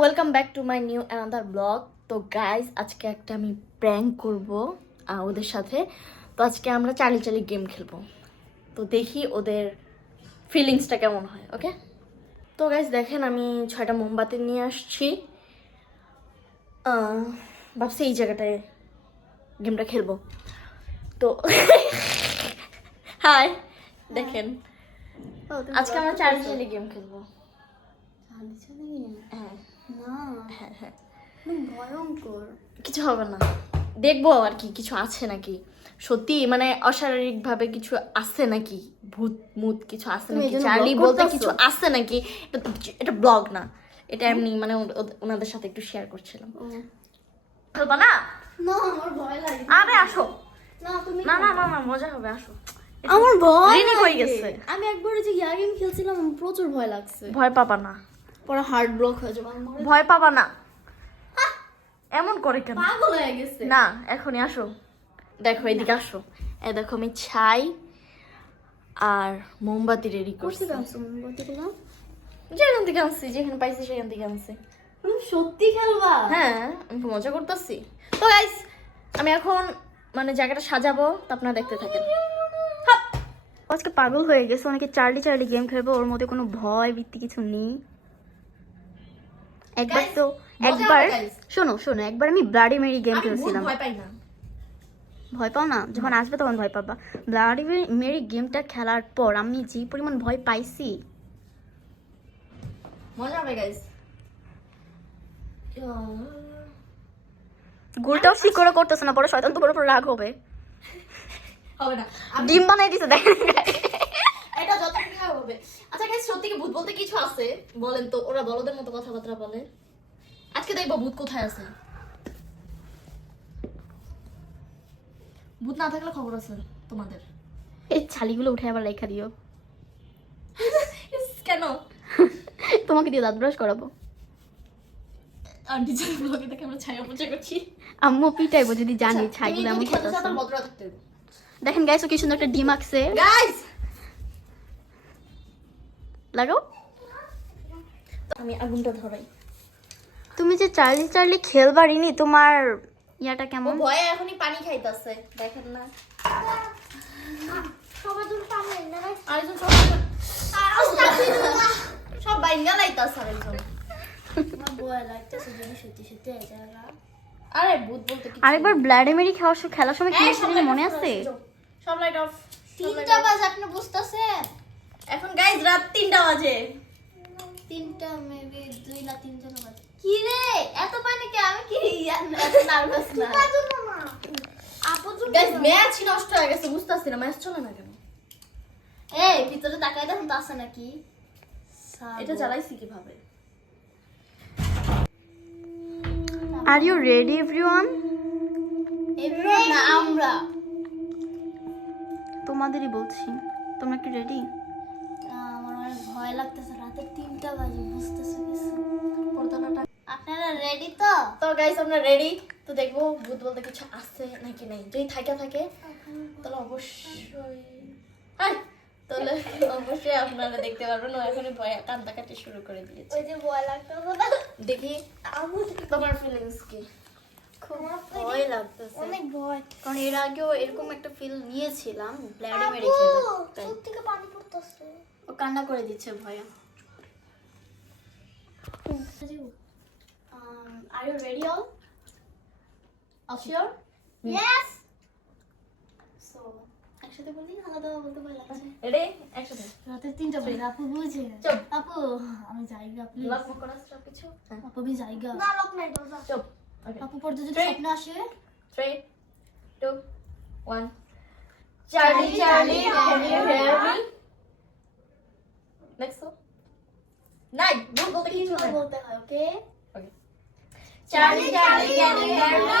Welcome back to my new another blog. তো guys আজকে একটা আমি প্র্যাঙ্ক করব ওদের সাথে। তো আজকে আমরা চালি চালি গেম খেলবো, তো দেখি ওদের ফিলিংসটা কেমন হয়। ওকে, তো গাইজ দেখেন আমি 6টা মোমবাতি নিয়ে আসছি। ভাবছি এই জায়গাটায় গেমটা খেলবো। তো হাই, দেখেন আজকে আমরা চালি চালি গেম খেলবো। হ্যাঁ হ্যাঁ হ্যাঁ, ভয়ঙ্কর কিছু হবে না, দেখবো আর কি কিছু আছে নাকি, সত্যি মানে অশারীরিক ভাবে কিছু আছে নাকি, ভূত মুত কিছু আছে নাকি, চার্লি বলতে কিছু আছে নাকি। এটা ব্লগ না, এটা এমনি মানে ওনাদের সাথে একটু শেয়ার করছিলাম। খেলবা না? না আমার ভয় লাগে। আরে আসো। না তুমি না না না না, মজা হবে, আসো। আমার ভয় রিনি কই লাগে। গেছে? আমি একবার যে ইয়ার গেম খেলছিলাম আমার প্রচুর ভয় লাগছে। ভয় পাবা না, পরে হার্ট ব্লক হয়ে যাবে। ভয় পাবা না। এমন করে কেন? পাগল হয়ে গেছে। না এখনই আসো, দেখো এদিকে আসো। এই দেখো আমি ছাই আর মোমবাতি রেডি করছি। যেখান থেকে আনছি, যেখানে পাইছি সেখান থেকে আনছি। তুমি সত্যি খেলবা? হ্যাঁ আমি তো মজা করতেছি। তো গাইস আমি এখন মানে জায়গাটা সাজাবো, তো আপনারা দেখতে থাকেন। আজকে পাগল হয়ে গেছে, অনেকে চার্লি চার্লি গেম খেলবো, ওর মধ্যে কোনো ভয় ভীতি কিছু নেই। একবার তো একবার শোনো শোনো, একবার আমি ব্লাডি মেরি গেম খেলছিলাম। ভয় পাই না। ভয় পাও না? যখন আসবে তখন ভয় পাবা। ব্লাডি মেরি গেমটা খেলার পর আমি যে পরিমাণ ভয় পাইছি, মজা হবে গাইস। গোলটাও শিকড়ে করতেছে না, পরে শয়তান তোমার উপর রাগ হবে। হবে না, ডিম বানাই দিছে দেখেন। এটা যত খাওয়া হবে। আচ্ছা গাইস, সত্যি কি ভূত বলতে কিছু আছে? বলেন তো, ওরা বলদের মতো কথাবার্তা বলে। আজকে দেখবো ভূত কোথায় আছে। ভূত না থাকলে খবর আছে তোমাদের। এই ছালিগুলো উঠে আবার লেখা দিও। কেন? তোমাকে দিয়ে দাঁত ব্রাশ করাবো। আন্টি চাই ব্লগে দেখে আমরা ছায়া পূজা করছি। আম্মু পিটাইবো যদি জানি ছাইগুলো এমন কথা আছে। দেখেন গাইস, ও কি সুন্দর একটা ডিম আঁকছে। গাইস লাগাও। আমি আগুনটা ধরাই। তুমি যে চার্লি চার্লি খেলবা রিনি, তোমার ইয়াটা ও কেমন? ভয়ে এখনই পানি খাইতাছে, দেখেন না? সবার জন্য পাগল না ভাই। আরেকজন সব বাইঙ্গা লাইতাছে আরেকজন। আমার ভয় লাগতেছে যদি সত্যি সত্যি এই জায়গা। আরে ভূত বলতে কিছু আরেকবার ব্লাডি মেরি খেলার সময় কি হয়েছিল মনে আছে? সব লাইট অফ। 3টা বাজে আপনি বুঝতেছেন? এখন গাইস রাত 3টা বাজে। 3টা মেবি 2 না 3 জন বাজে। কি রে এত পানি কে? আমি কি এত নার্ভাস না। কি না আপু জন্য গাইস ম্যাচ নষ্ট হয়ে গেছে, বুঝতাছি না ম্যাচ চলে না কেন। এই ভিতরে তাকাই দেখুন তো আছে নাকি। এটা চালাইছি কিভাবে? Are you ready everyone? Everyone না আমরা। তোমাদেরই বলছি, তোমরা কি রেডি? আমার অনেক ভয় লাগতেছে, রাতে 3টা বাজে বুঝতেছে কিছু। পর্দাটা। আপনারা রেডি তো? তো গাইস আমরা রেডি। তো দেখবো ভূত বলতে কিছু আছে নাকি নাই। যদি থাকে তাহলে অবশ্যই তাহলে অবশ্যই আপনারা দেখতে পারবেন। ও এখনই ভয় কান্দাকাটি শুরু করে দিয়েছে। ওই যে ভয় লাগতেছে না? দেখি তোমার ফিলিংস কি? খুব ভয় লাগতেছে অনেক ভয়। কারণ এর আগেও এরকম একটা ফিল নিয়েছিলাম ব্লাডি মেরি খেলে, তাই চোখ থেকে পানি পড়তেছে। ও কান্না করে দিচ্ছে ভয়ে। Are you ready all? Sure? Yes. So, একসাথে বলি আলাদা বলতে ভয় লাগছে। রেডি? একসাথে। রাতে 3টা বাজে আপু বুঝে। চুপ। আপু আমি যাইগা প্লিজ। লক করা সব কিছু। আপু আমি যাইগা। না লক নাই দরজা। চুপ। ওকে। আপু পড়তে যদি Three. স্বপ্ন আসে 3 2 1 Charlie, Charlie, can you hear me? Next one. নাই, ভূত বলতে কিছু কিছু হয় না। বলতে হয়, ওকে? Okay. Charlie, Charlie, can you hear me?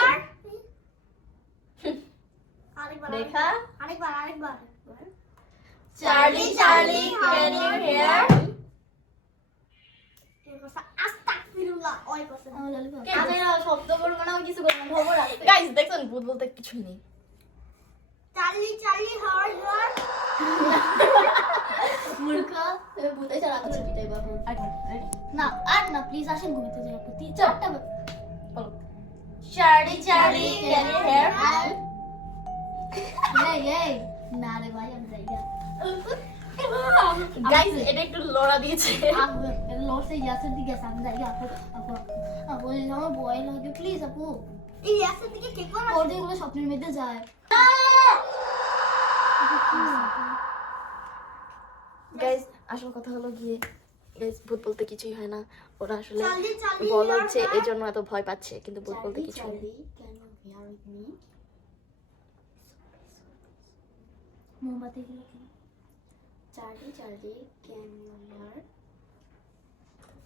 আরেকবার দেখা? আরেকবার। Charlie, Charlie, can you hear? আস্তাগফিরুল্লাহ ওই কথা। কে? আমি না শব্দ বলবো না, কিছু বলবো না, খবর আছে। Guys, দেখছেন ভূত বলতে কিছু নেই। চার্লি চার্লি হাওয়ার মূর্খ ভূতে ছাড়া তো পিটাই বাবু রেডি না আর না প্লিজ আসেন ঘুমিতে যাই আপু 4টা বলো Charlie Charlie can you hear এই না রে ভাই আমি যাই গা গাইস এটা একটু লড়া দিয়েছে আপু লসে ইয়াসের দিকে আমি যাই গা আপু আপু আপু আমার ভয় লাগে প্লিজ আপু এই ইয়াসের দিকে কে কোন ওর দিকে স্বপ্নের মধ্যে যায় গাইস আসল কথা হলো গিয়ে গাইস ভূত বলতে কিছুই হয় না ওরা আসলে Charlie, Charlie, ball you are হচ্ছে back. এই জন্য এত ভয় পাচ্ছে কিন্তু ভূত বলতে কিছু হয় না can you bear with me মোমবাতি গুলো কেন Charlie Charlie can you bear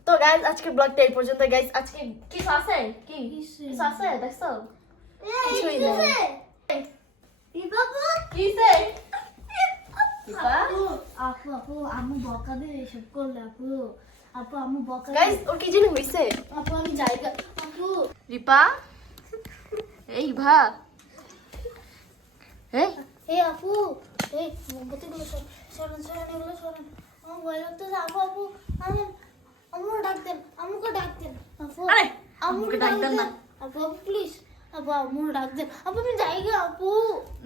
তো গাইস আজকে ব্লগটা এই পর্যন্ত গাইস আজকে কিছু আছে কি কিছু কিছু আছে দেখছো কিছুই কিছুই না বাবু কিসে আপু আপু আপু আমি বকা দিয়ে এসব করলে আপু আপু আমি বকা গাইস ওর কি জানি হইছে আপু আমি জায়গা আপু রিপা এই ভা এই এই আপু এই মোমবাতি গুলো সরান সরান এগুলো সরান আমার ভয় লাগতেছে আপু আপু আমি আমাকে ডাক দেন আমাকে ডাক দেন আপু আরে আমাকে ডাক দেন আপু আপু প্লিজ আপু আমাকে ডাক দেন আপু আমি জায়গা আপু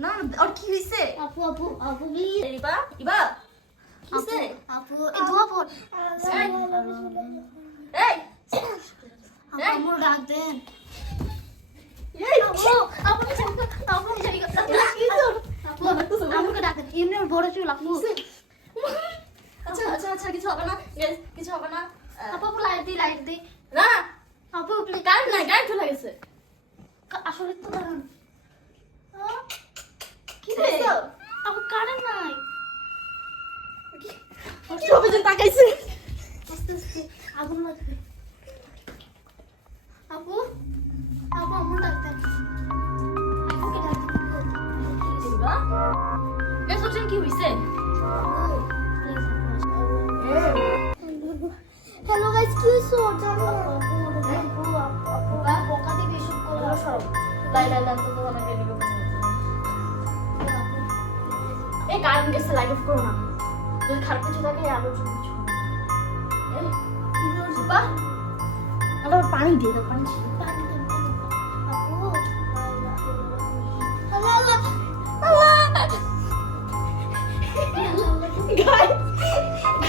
না ওর কি হইছে আপু আপু আপু প্লিজ রিপা ইবা কিসে আপু এই দোয়া পড় এই আপু আমাকে ডাক দেন এই আপু আপু জায়গা আপু জায়গা আপু আমাকে ডাক দেন এমনি ওর বড় চুল আপু আচ্ছা আচ্ছা আচ্ছা কিছু হবে না গাইস কিছু হবে না আপু আপু লাইট দি না আপু প্লিজ গাড়ি নাই গাড়ি চলে গেছে আসলে তো দাঁড়ান কি হইছে আপু কারেন্ট নাই সবাই যে তাকাইছে আস্তে আস্তে আগুন লাগবে আপু আপু আমার ডাক্তার আপুকে ডাক্তার ইবা গাইস ওর কি হইছে হ্যালো গাইস কি হইছো জানো আপু আপু আপু বকা দিয়ে বেশি করলো সব লাই লাই লাই তো তোমাকে নিব এই কারেন্ট গেছে লাইট অফ করো না যদি খারাপ কিছু থাকে আলো কিছু এই ইবা আবার পানি দিয়ে দাও পানি আপু আল্লাহ আল্লাহ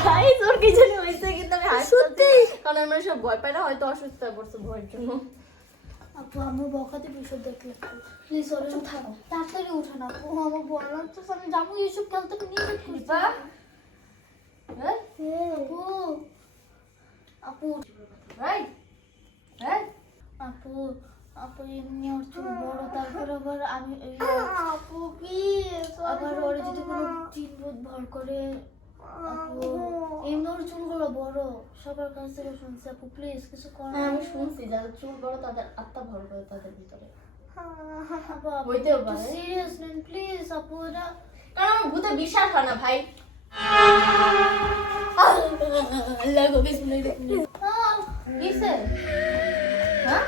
গাইস ওর কি জানি হইছে কিন্তু আমি হাসতে কারণ আমরা সব ভয় পাই না হয়তো অসুস্থ হয়ে পড়ছে ভয়ের জন্য আপু আমি বকাতে বিষয় দেখলে প্লিজ ওরে উঠানো তাড়াতাড়ি উঠানো আপু আমার বল লাগছে আমি যাবো এইসব খেলতে নিয়ে রিপা আপু আপু রাইট রাইট আপু আপু এমনি ওর চুল বড় তারপর আবার আমি আপু কি আবার ওরে যদি কোনো চিন বোধ ভর করে আপু এমনি ওর চুলগুলো বড় সবার কাছ থেকে শুনছি আপু প্লিজ কিছু করো হ্যাঁ আমি শুনছি যাদের চুল বড় তাদের আত্মা ভর করে তাদের ভিতরে আপু হইতেও পারে। সিরিয়াস নেন প্লিজ আপু এটা কারণ আমার ভূতে বিশ্বাস হয় না ভাই আল্লাহ গো বিসমিল্লাহ কিসে হ্যাঁ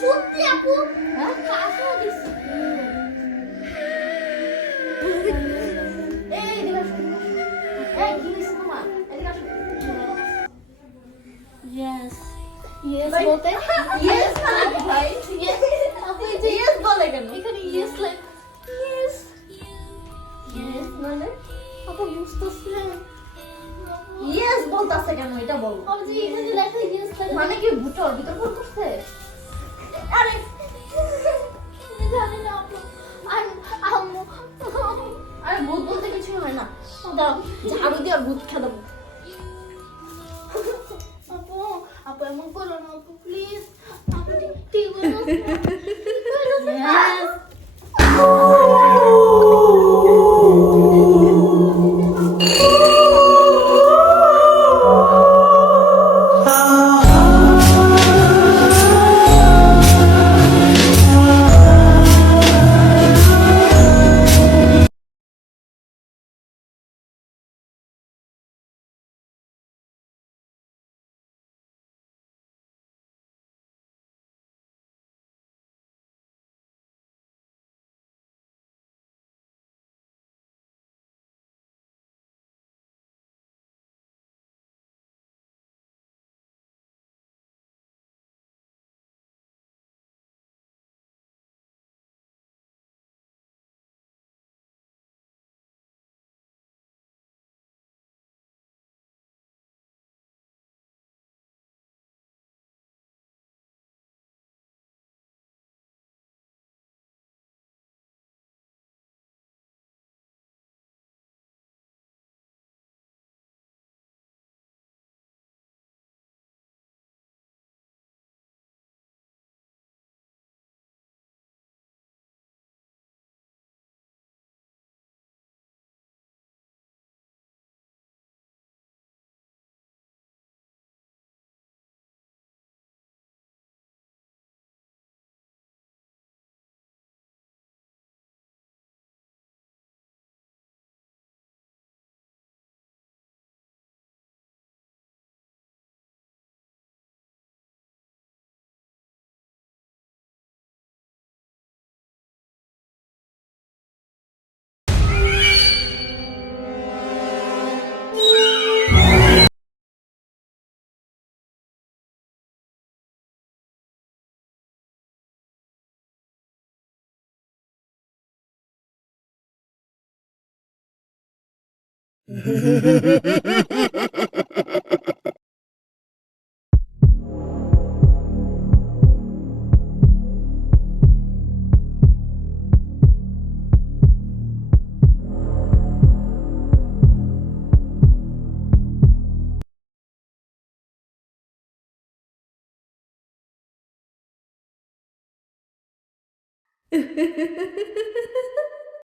সত্যি আপু হ্যাঁ কাশো দিছে এই দিকে আসো এই কি হইছে তোমার এদিকে আসো Yes. Yes ভাই বলতে ইয়েস ভাই Yes. আপু এই যে ইয়েস বলে কেন এখানে yes লেখ Yes. ইয়েস মানে আপু বুঝতেছি না ইয়েস বলতাছে কেন এটা বলো আপু যে এখানে লেখা yes লেখা মানে কি ভূতর ভিতর ভূত করছে আরে আমি জানি না আপু আম্মু আরে ভূত বলতে কিছু হয় না দাও ঝাড়ু দিয়ে আর ভূত খেদাবো আপু আপু এমন করো না আপু প্লিজ আপু ঠিক হয়ে